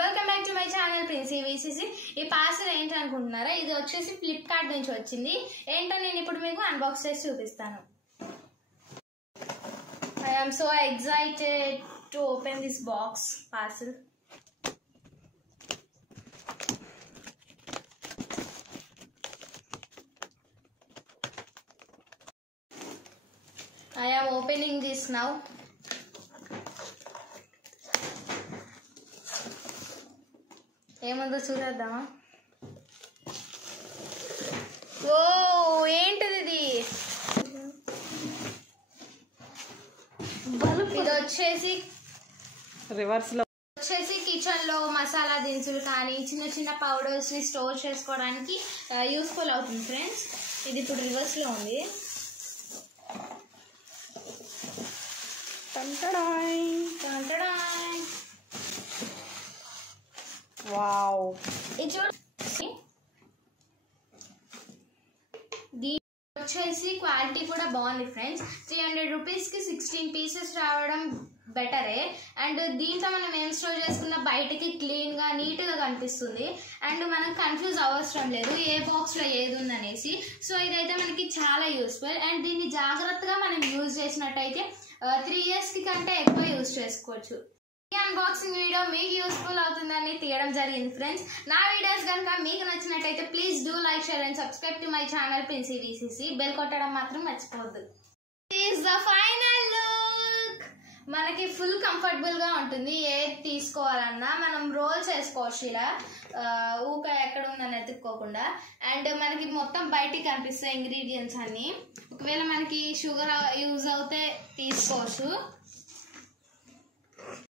Welcome back to my channel ప్రిన్సీవీసీసీ. ఈ parcel ఏంటి అనుకుంటున్నారా? ఇది వచ్చేసి ఫ్లిప్కార్ట్ నుంచి వచ్చింది. ఏంటో నేను ఇప్పుడు మీకు అన్బాక్స్ చేసి చూపిస్తాను. I am so excited to open this box parcel. I am opening this now. ఏముందో చూద్దామా? ఓ ఏంటిది ఇది? ఇది వచ్చేసి రివర్స్ లో కిచెన్ లో మసాలా దినుసులు కానీ చిన్న చిన్న పౌడర్స్ ని స్టోర్ చేసుకోవడానికి యూస్ఫుల్ అవుతుంది ఫ్రెండ్స్. ఇది ఇప్పుడు రివర్స్ లో ఉంది. వావ్, ఇది చూడండి. దీని వచ్చేసి క్వాలిటీ కూడా బాగుంది ఫ్రెండ్స్. 300 రూపీస్కి 16 పీసెస్ రావడం బెటరే. అండ్ దీంతో మనం ఏం స్టోర్ చేసుకున్న బయటకి క్లీన్గా నీట్గా కనిపిస్తుంది. అండ్ మనం కన్ఫ్యూజ్ అవసరం లేదు ఏ బాక్స్లో ఏది ఉందనేసి. సో ఇదైతే మనకి చాలా యూస్ఫుల్. అండ్ దీన్ని జాగ్రత్తగా మనం యూజ్ చేసినట్టయితే 3 ఇయర్స్కి కంటే ఎక్కువ యూజ్ చేసుకోవచ్చు. ఈ అన్బాక్సింగ్ వీడియో మీకు యూస్ఫుల్ అవుతుందని తీయడం జరిగింది ఫ్రెండ్స్. నా వీడియోస్ కనుక మీకు నచ్చినట్టయితే please do like, share and subscribe to my channel ప్రిన్సీవీసీసీ. బెల్ కొట్టడం మాత్రం మర్చిపోవద్దు. Is the final look. మనకి ఫుల్ కంఫర్టబుల్ గా ఉంటుంది. ఏది తీసుకోవాలన్నా మనం రోల్ చేసుకోవచ్చు ఇలా ఊక ఎక్కడ ఉందని ఎత్తుక్కోకుండా. అండ్ మనకి మొత్తం బయటికి కనిపిస్తాయి ఇంగ్రీడియంట్స్ అన్ని. ఒకవేళ మనకి షుగర్ యూజ్ అవుతే తీసుకోవచ్చు.